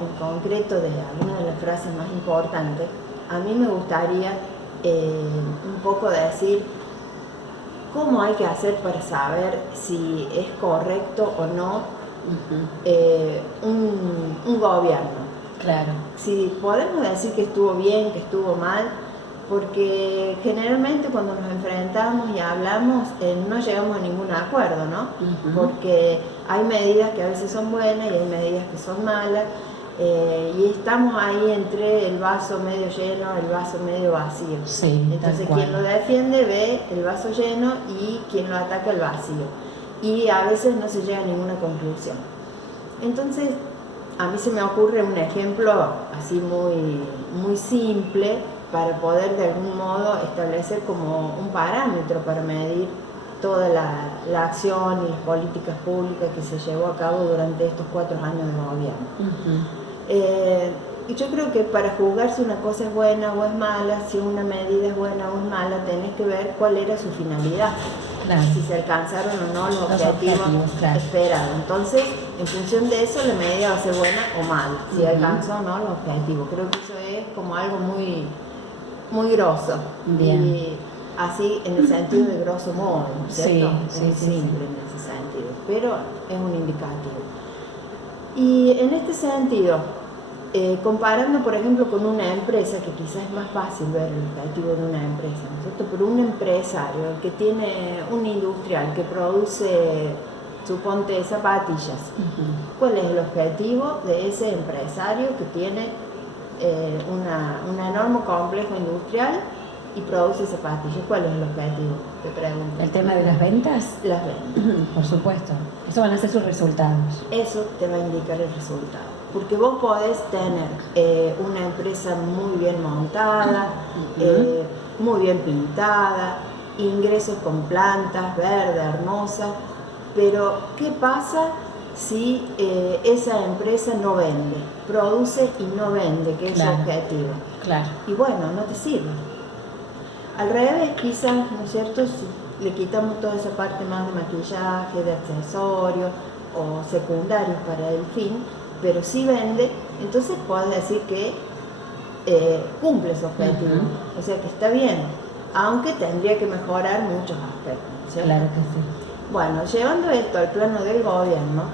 en concreto de alguna de las frases más importantes, a mí me gustaría un poco decir cómo hay que hacer para saber si es correcto o no un gobierno. Claro. Si podemos decir que estuvo bien, que estuvo mal, porque generalmente cuando nos enfrentamos y hablamos no llegamos a ningún acuerdo, ¿no? Porque hay medidas que a veces son buenas y hay medidas que son malas, y estamos ahí entre el vaso medio lleno, el vaso medio vacío. Sí, entonces quien lo defiende ve el vaso lleno y quien lo ataca el vacío, y a veces no se llega a ninguna conclusión. Entonces a mí se me ocurre un ejemplo así muy simple para poder de algún modo establecer como un parámetro para medir toda la acción y las políticas públicas que se llevó a cabo durante estos 4 años de gobierno. Y yo creo que para juzgar si una cosa es buena o es mala, si una medida es buena o es mala, tenés que ver cuál era su finalidad. Claro. Si se alcanzaron o no los objetivos esperados. Entonces, en función de eso, la medida va a ser buena o mala, si alcanzó o no los objetivos. Creo que eso es como algo muy grosso. Bien. Y así en el sentido de grosso modo, ¿cierto? Sí, es simple en ese sentido, pero es un indicativo. Y en este sentido, comparando por ejemplo con una empresa, que quizás es más fácil ver el objetivo de una empresa, ¿no es cierto? Pero un empresario que tiene un industrial que produce, suponte, zapatillas, ¿cuál es el objetivo de ese empresario que tiene un enorme complejo industrial y produce zapatillas? ¿Cuál es el objetivo? Te pregunto. ¿El tema de las ventas? Las ventas. Por supuesto. Eso van a ser sus resultados. Eso te va a indicar el resultado. Porque vos podés tener una empresa muy bien montada, muy bien pintada, ingresos con plantas, verde, hermosa, pero ¿qué pasa si esa empresa no vende? Produce y no vende, que es su objetivo. Claro. Y bueno, no te sirve. Al revés, quizás, ¿no es cierto?, si le quitamos toda esa parte más de maquillaje, de accesorios o secundarios para el fin, pero si vende, entonces puedes decir que cumple su objetivo. O sea que está bien, aunque tendría que mejorar muchos aspectos, ¿cierto? Claro que sí. Bueno, llevando esto al plano del gobierno,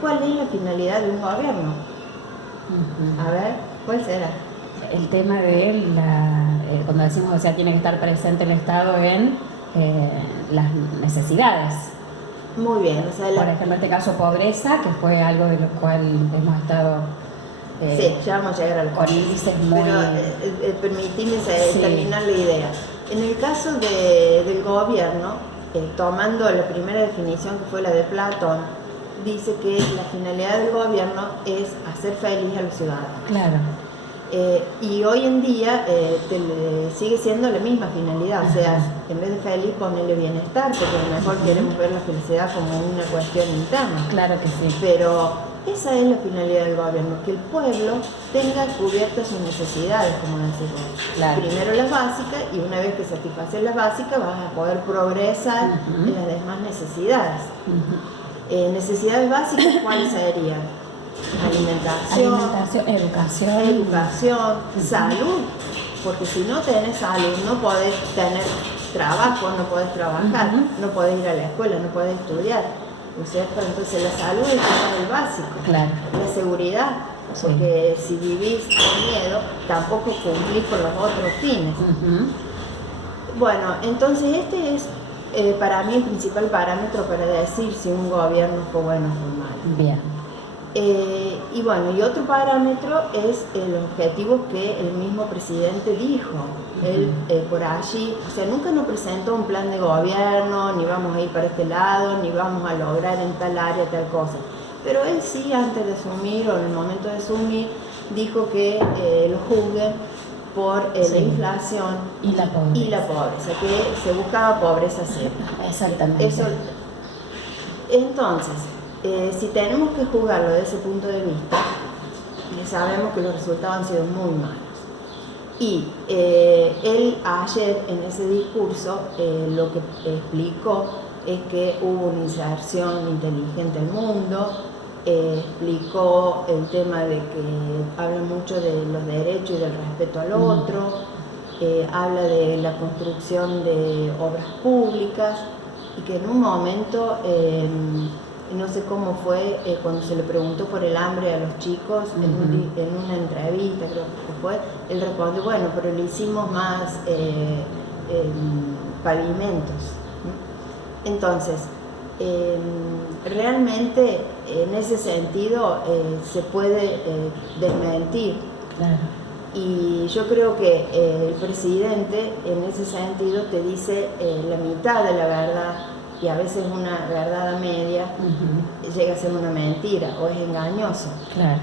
¿cuál es la finalidad de un gobierno? A ver, ¿cuál será? El tema de cuando decimos, o sea, tiene que estar presente el Estado en las necesidades. Muy bien. O sea, por ejemplo, en este caso, pobreza, que fue algo de lo cual hemos estado... sí, ya vamos a llegar al con índices muy... Pero permitime terminar la idea. En el caso del gobierno, tomando la primera definición que fue la de Platón, dice que la finalidad del gobierno es hacer feliz a los ciudadanos. Claro. Y hoy en día sigue siendo la misma finalidad, o sea, en vez de feliz ponerle bienestar, porque a lo mejor queremos ver la felicidad como una cuestión interna. Claro que sí. Pero esa es la finalidad del gobierno, que el pueblo tenga cubiertas sus necesidades, como decimos. Claro. Primero las básicas, y una vez que satisfaces las básicas vas a poder progresar en las demás necesidades. Necesidades básicas, ¿cuáles serían? Alimentación, educación, salud, porque si no tenés salud no podés tener trabajo, no podés trabajar, no podés ir a la escuela, no podés estudiar, ¿no es cierto? Entonces la salud es el básico. Claro. La seguridad, porque si vivís con miedo tampoco cumplís con los otros fines. Bueno, entonces este es para mí el principal parámetro para decir si un gobierno fue bueno o fue malo. Bien. Y bueno, y otro parámetro es el objetivo que el mismo presidente dijo. Él por allí, o sea, nunca nos presentó un plan de gobierno, ni vamos a ir para este lado, ni vamos a lograr en tal área tal cosa. Pero él sí, antes de asumir o en el momento de asumir, dijo que lo juzguen por la inflación y la pobreza, que se buscaba pobreza cero. Exactamente. Entonces, si tenemos que juzgarlo desde ese punto de vista, sabemos que los resultados han sido muy malos. Y él ayer en ese discurso lo que explicó es que hubo una inserción inteligente al mundo, explicó el tema de que habla mucho de los derechos y del respeto al otro, habla de la construcción de obras públicas y que en un momento, no sé cómo fue, cuando se le preguntó por el hambre a los chicos en una entrevista, creo que fue, él respondió, bueno, pero le hicimos más pavimentos. Entonces, realmente en ese sentido se puede desmentir. Claro. Y yo creo que el presidente en ese sentido te dice la mitad de la verdad y a veces una verdad a media llega a ser una mentira o es engañoso. Claro.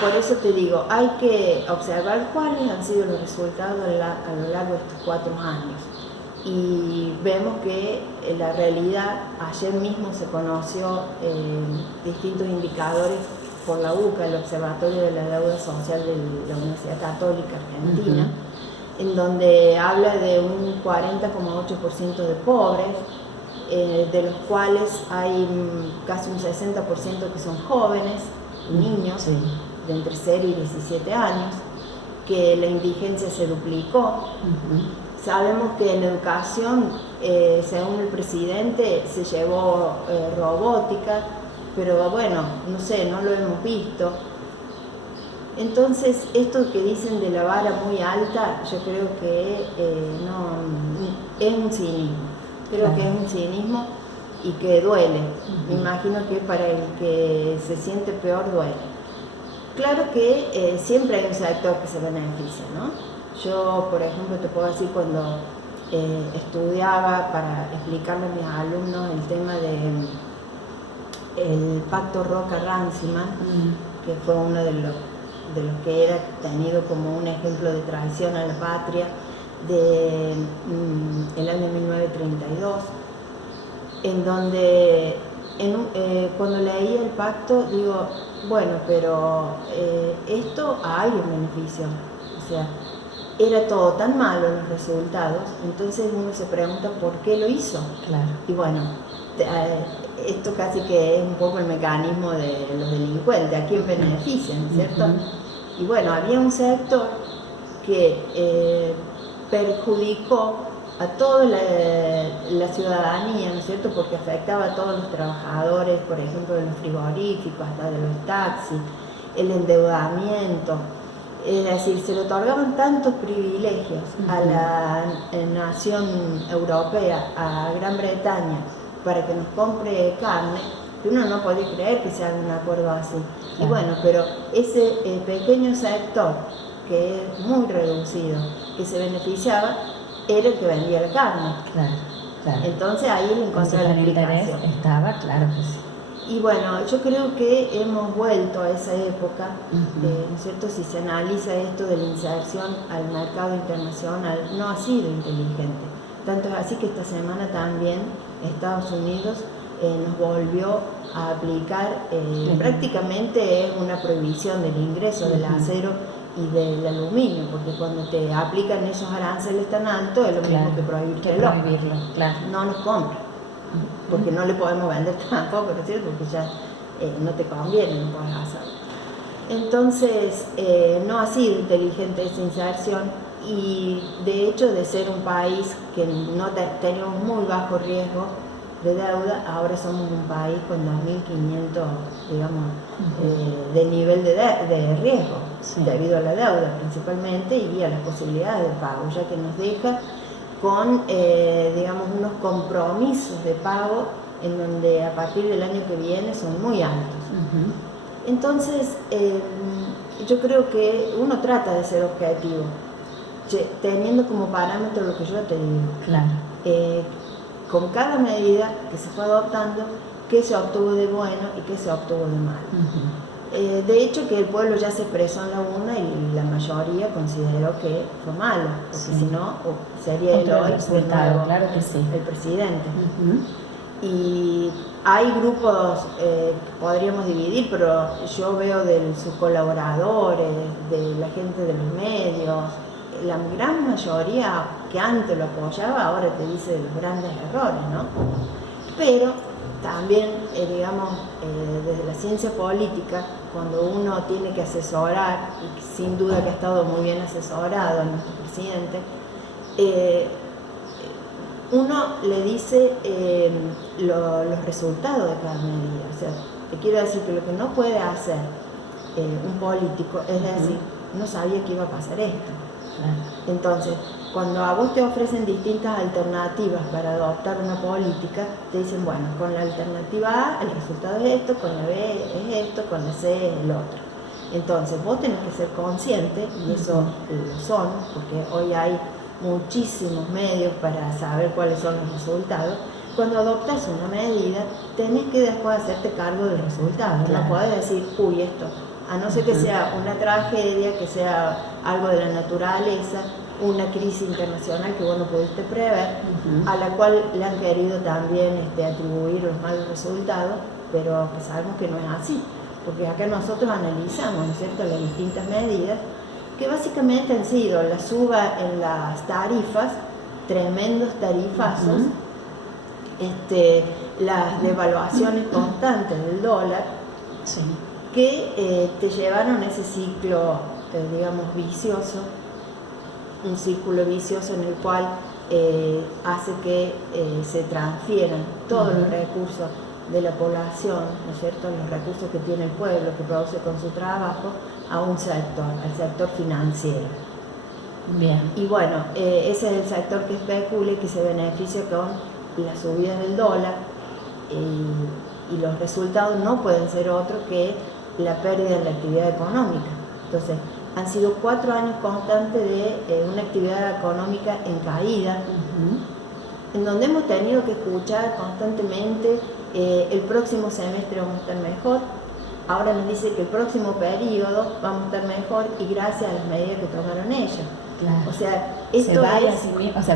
Por eso te digo, hay que observar cuáles han sido los resultados a lo largo de estos 4 años. Y vemos que la realidad, ayer mismo se conoció distintos indicadores por la UCA, el Observatorio de la Deuda Social de la Universidad Católica Argentina, en donde habla de un 40,8% de pobres, de los cuales hay casi un 60% que son jóvenes, niños, de entre 0 y 17 años, que la indigencia se duplicó. Sabemos que en educación, según el presidente, se llevó robótica, pero bueno, no sé, no lo hemos visto. Entonces, esto que dicen de la vara muy alta, yo creo que no, es un cinismo. Creo que es un cinismo y que duele. Me imagino que para el que se siente peor duele. Claro que siempre hay un sector que se beneficia, ¿no? Yo, por ejemplo, te puedo decir cuando estudiaba para explicarle a mis alumnos el tema del pacto Roca-Ranciman, que fue uno de los que era tenido como un ejemplo de traición a la patria el año 1932, en donde cuando leí el pacto digo, bueno, pero esto a alguien benefició, o sea, era todo tan malo los resultados, entonces uno se pregunta por qué lo hizo. Claro. Y bueno, esto casi que es un poco el mecanismo de los delincuentes, a quién benefician, ¿no es cierto? Y bueno, había un sector que perjudicó a toda la ciudadanía, ¿no es cierto? Porque afectaba a todos los trabajadores, por ejemplo, de los frigoríficos, hasta de los taxis, el endeudamiento. Es decir, se le otorgaban tantos privilegios a la nación europea, a Gran Bretaña, para que nos compre carne, que uno no podía creer que se haga un acuerdo así. Claro. Y bueno, pero ese pequeño sector, que es muy reducido, que se beneficiaba, era el que vendía la carne. Claro, claro. Entonces ahí le encontré la explicación. Estaba, claro que sí. Y bueno, yo creo que hemos vuelto a esa época, ¿no es cierto? Si se analiza esto de la inserción al mercado internacional, no ha sido inteligente. Tanto es así que esta semana también Estados Unidos nos volvió a aplicar, prácticamente es una prohibición del ingreso del acero y del aluminio, porque cuando te aplican esos aranceles tan altos es lo mismo que prohibirlo. Claro. No nos compran. Porque no le podemos vender tampoco, ¿no es cierto? Porque ya no te conviene, no puedes hacerlo. Entonces, no ha sido inteligente esa inserción y de hecho de ser un país que no teníamos muy bajo riesgo de deuda, ahora somos un país con 2.500, digamos, de nivel de riesgo, debido a la deuda principalmente y a las posibilidades de pago, ya que nos deja con, digamos, unos compromisos de pago en donde a partir del año que viene son muy altos. Entonces, yo creo que uno trata de ser objetivo, teniendo como parámetro lo que yo te digo. Claro. Con cada medida que se fue adoptando, qué se obtuvo de bueno y qué se obtuvo de malo. De hecho, que el pueblo ya se expresó en la urna y la mayoría consideró que fue malo, porque si no, sería el hoy claro que sí, el presidente. Y hay grupos que podríamos dividir, pero yo veo de sus colaboradores, de la gente de los medios, la gran mayoría que antes lo apoyaba ahora te dice de los grandes errores, ¿no? Pero también, digamos, desde la ciencia política, cuando uno tiene que asesorar, y sin duda que ha estado muy bien asesorado a nuestro presidente, uno le dice los resultados de cada medida. O sea, te quiero decir que lo que no puede hacer un político es decir, no sabía que iba a pasar esto. Entonces, cuando a vos te ofrecen distintas alternativas para adoptar una política, te dicen, bueno, con la alternativa A el resultado es esto, con la B es esto, con la C es el otro. Entonces, vos tenés que ser consciente, y eso lo son, porque hoy hay muchísimos medios para saber cuáles son los resultados. Cuando adoptas una medida, tenés que después hacerte cargo del resultado. Claro. No podés decir, uy, esto, a no ser que sea una tragedia, que sea algo de la naturaleza, una crisis internacional que vos no pudiste prever, a la cual le han querido también atribuir los malos resultados, pero que sabemos que no es así, porque acá nosotros analizamos, ¿no es cierto?, las distintas medidas, que básicamente han sido la suba en las tarifas, tremendos tarifazos, las devaluaciones constantes del dólar, sí, que te llevaron a ese ciclo, digamos, vicioso, un círculo vicioso en el cual hace que se transfieran todos los recursos de la población, ¿no es cierto?, los recursos que tiene el pueblo, que produce con su trabajo, a un sector, al sector financiero. Bien. Y bueno, ese es el sector que especula y que se beneficia con la subida del dólar, y los resultados no pueden ser otros que la pérdida de la actividad económica. Entonces, han sido 4 años constantes de una actividad económica en caída, en donde hemos tenido que escuchar constantemente el próximo semestre vamos a estar mejor, ahora nos dice que el próximo periodo vamos a estar mejor y gracias a las medidas que tomaron ellos. Claro. O sea, esto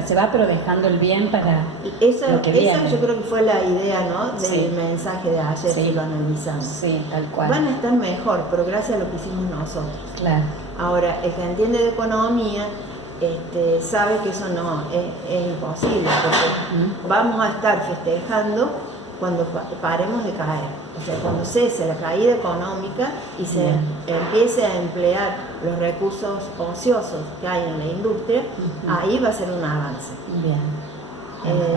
se va pero dejando el bien para esa, lo que viene. yo creo que fue la idea, ¿no?, del mensaje de ayer, sí, que lo analizamos. Sí, tal cual. Van a estar mejor, pero gracias a lo que hicimos nosotros. Claro. Ahora, el que entiende de economía sabe que eso no es imposible, porque vamos a estar festejando cuando paremos de caer. O sea, cuando cese la caída económica y se empiece a emplear los recursos ociosos que hay en la industria, ahí va a ser un avance. Bien.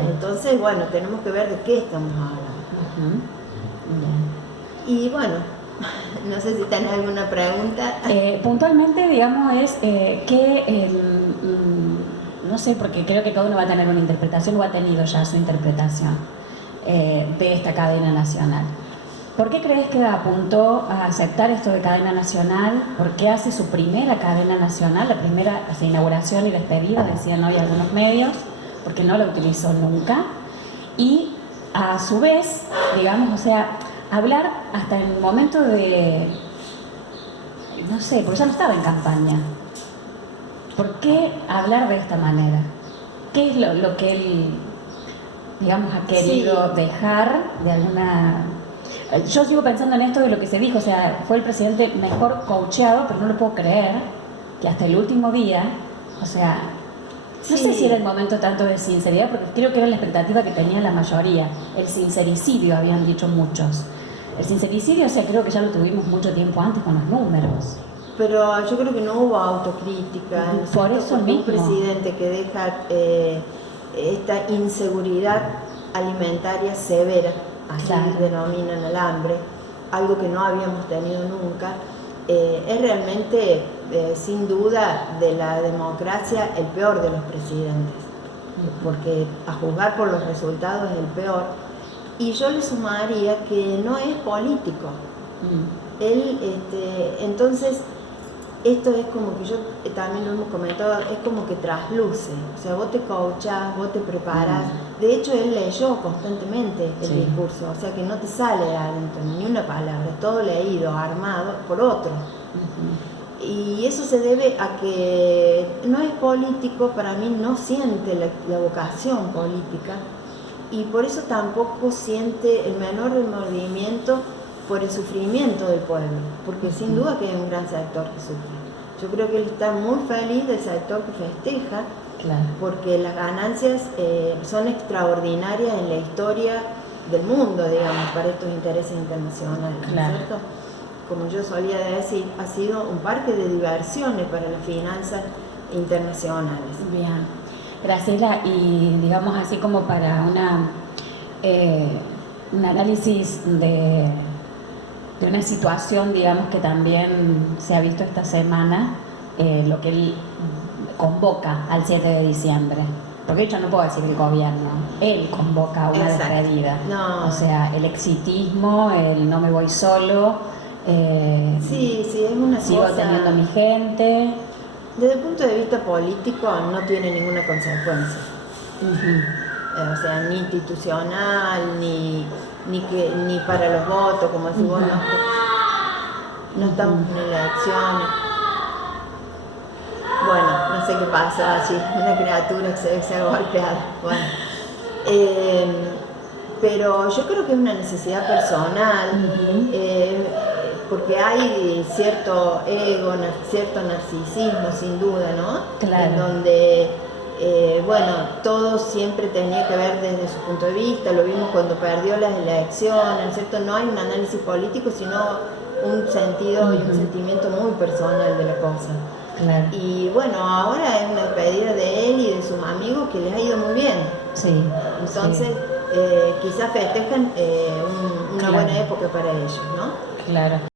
Entonces, bueno, tenemos que ver de qué estamos hablando. Y bueno, no sé si tenés alguna pregunta. Puntualmente, digamos, es que, no sé, porque creo que cada uno va a tener una interpretación o ha tenido ya su interpretación de esta cadena nacional. ¿Por qué crees que apuntó a aceptar esto de cadena nacional? ¿Por qué hace su primera cadena nacional, la primera inauguración y despedida, decían hoy algunos medios, porque no la utilizó nunca? Y a su vez, digamos, o sea, hablar hasta el momento de, no sé, porque ya no estaba en campaña. ¿Por qué hablar de esta manera? ¿Qué es lo que él, digamos, ha querido dejar de alguna... Yo sigo pensando en esto de lo que se dijo, o sea, fue el presidente mejor coacheado, pero no lo puedo creer que hasta el último día, o sea, no sé si era el momento tanto de sinceridad, porque creo que era la expectativa que tenía la mayoría, el sincericidio, habían dicho muchos. El sincericidio, o sea, creo que ya lo tuvimos mucho tiempo antes con los números. Pero yo creo que no hubo autocrítica. Por eso mismo. Un presidente que deja esta inseguridad alimentaria severa, así denominan al hambre, algo que no habíamos tenido nunca, es realmente, sin duda, de la democracia el peor de los presidentes, porque a juzgar por los resultados es el peor. Y yo le sumaría que no es político. Él, entonces, esto es como que yo también lo hemos comentado, es como que trasluce, o sea, vos te coachás, vos te preparás. De hecho, él leyó constantemente el discurso, o sea que no te sale de adentro ni una palabra, todo leído, armado por otro. Y eso se debe a que no es político, para mí no siente la vocación política, y por eso tampoco siente el menor remordimiento por el sufrimiento del pueblo, porque sin duda que hay un gran sector que sufre. Yo creo que él está muy feliz del sector que festeja, porque las ganancias son extraordinarias en la historia del mundo, digamos, para estos intereses internacionales, ¿no Claro. es cierto? Como yo solía decir, ha sido un parque de diversiones para las finanzas internacionales. Bien. Graciela, y digamos así como para un análisis de una situación, digamos, que también se ha visto esta semana, lo que él convoca al 7 de diciembre. Porque yo no puedo decir el gobierno, él convoca una Exacto. despedida. No. O sea, el exitismo, el no me voy solo, Sí, es una sigo cosa... teniendo mi gente. Desde el punto de vista político no tiene ninguna consecuencia. Ujú. O sea, ni institucional, ni para los votos, como decís vos, no estamos en elecciones. Bueno, no sé qué pasa allí, una criatura que se ha golpeado. Bueno. Pero yo creo que es una necesidad personal, porque hay cierto ego, cierto narcisismo, sin duda, ¿no? Claro. En donde, bueno, todo siempre tenía que ver desde su punto de vista, lo vimos cuando perdió las elecciones, ¿cierto? No hay un análisis político, sino un sentido y un sentimiento muy personal de la cosa. Claro. Y bueno, ahora es una despedida de él y de sus amigos que les ha ido muy bien. Sí. Entonces, sí. quizás festejan una Claro. buena época para ellos, ¿no? Claro.